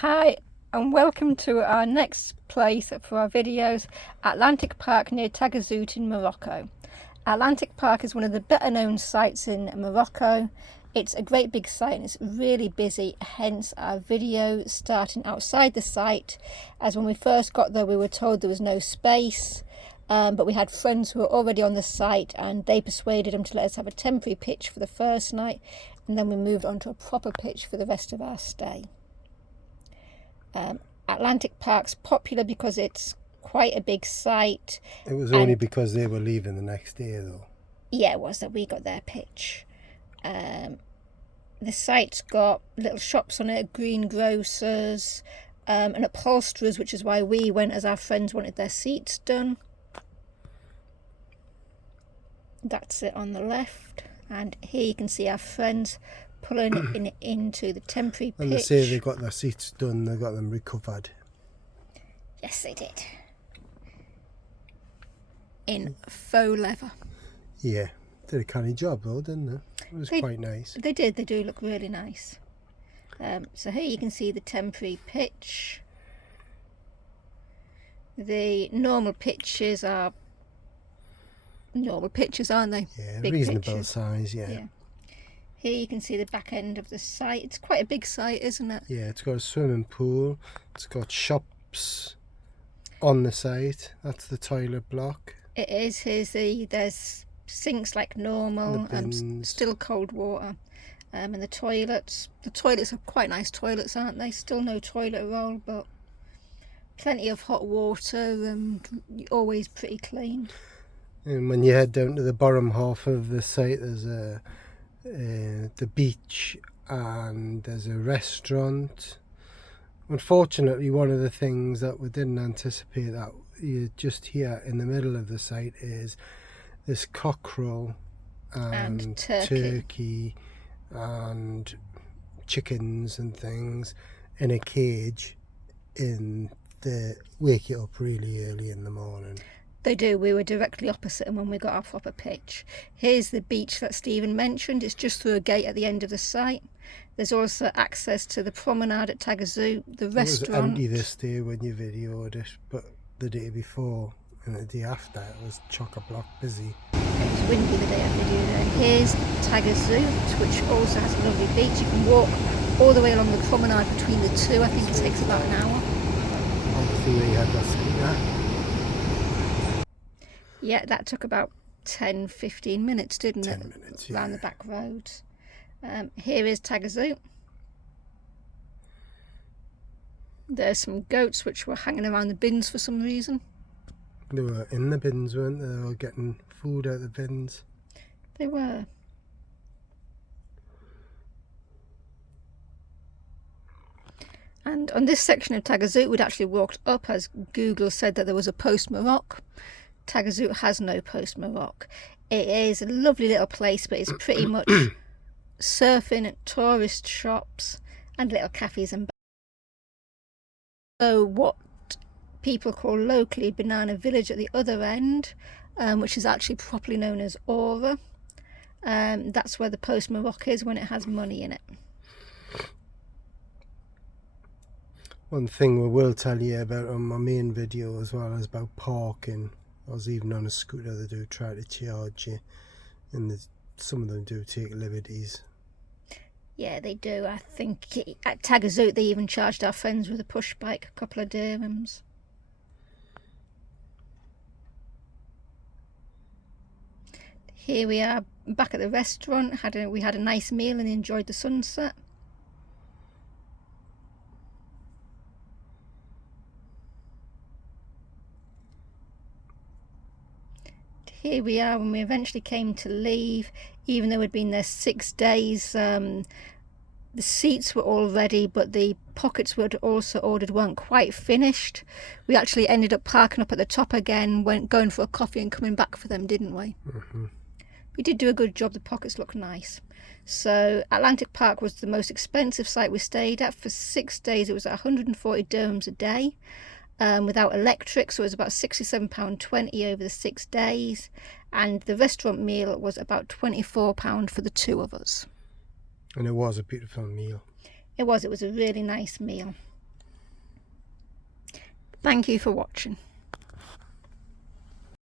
Hi and welcome to our next place for our videos, Atlantic Park near Taghazout in Morocco. Atlantic Park is one of the better known sites in Morocco. It's a great big site and it's really busy, hence our video starting outside the site, as when we first got there we were told there was no space, but we had friends who were already on the site and they persuaded them to let us have a temporary pitch for the first night, and then we moved on to a proper pitch for the rest of our stay. Atlantic Park's popular because it's quite a big site. It was only because they were leaving the next day though. Yeah, it was that we got their pitch. The site's got little shops on it, greengrocers, and upholsterers, which is why we went, as our friends wanted their seats done. That's it on the left, and here you can see our friends pulling into the temporary pitch. And they say they got their seats done, they got them recovered. Yes, they did. In faux leather. Yeah, did a canny job though, didn't they? It was quite nice. They did, they do look really nice. So here you can see the temporary pitch. The normal pitches are normal pitches, aren't they? Yeah, big reasonable pitches. size, yeah. Here you can see the back end of the site. It's quite a big site, isn't it? Yeah, it's got a swimming pool, it's got shops on the site. That's the toilet block. It is. There's sinks like normal and still cold water. And the toilets are quite nice toilets, aren't they? Still no toilet roll, but plenty of hot water and always pretty clean. And when you head down to the bottom half of the site, there's the beach and there's a restaurant. Unfortunately, one of the things that we didn't anticipate that you just here in the middle of the site is this cockerel and turkey and chickens and things in a cage wake you up really early in the morning. They do. We were directly opposite them when we got our proper pitch. Here's the beach that Stephen mentioned. It's just through a gate at the end of the site. There's also access to the promenade at Taghazout, the restaurant. It was empty this day when you videoed it, but the day before and the day after it was chock-a-block busy. It was windy the day I videoed it. Here's Taghazout, which also has a lovely beach. You can walk all the way along the promenade between the two. I think it takes about an hour. Obviously we had that scooter. Yeah, that took about 10-15 minutes, didn't it? 10 minutes, yeah. Around the back roads. Here is Taghazout. There's some goats which were hanging around the bins for some reason. They were in the bins, weren't they? They were getting food out of the bins. They were. And on this section of Taghazout, we'd actually walked up as Google said that there was a post Morocco. Taghazout has no post Morocco. It is a lovely little place, but it's pretty much surfing, tourist shops, and little cafes and bars. So what people call locally Banana Village at the other end, which is actually properly known as Aura. That's where the post Morocco is when it has money in it. One thing we will tell you about on my main video as well is about parking. I was even on a scooter, they do try to charge you, and some of them do take liberties. Yeah, they do. I think at Taghazout they even charged our friends with a push bike a couple of dirhams. Here we are back at the restaurant. We had a nice meal and enjoyed the sunset. Here we are when we eventually came to leave, even though we'd been there 6 days. The seats were all ready, but the pockets we'd also ordered weren't quite finished. We actually ended up parking up at the top again, going for a coffee and coming back for them, didn't we? Mm-hmm. We did do a good job, the pockets look nice. So Atlantic Park was the most expensive site we stayed at. For 6 days it was at 140 dirhams a day. Without electric, so it was about £67.20 over the 6 days, and the restaurant meal was about £24 for the two of us. And it was a beautiful meal. It was a really nice meal. Thank you for watching.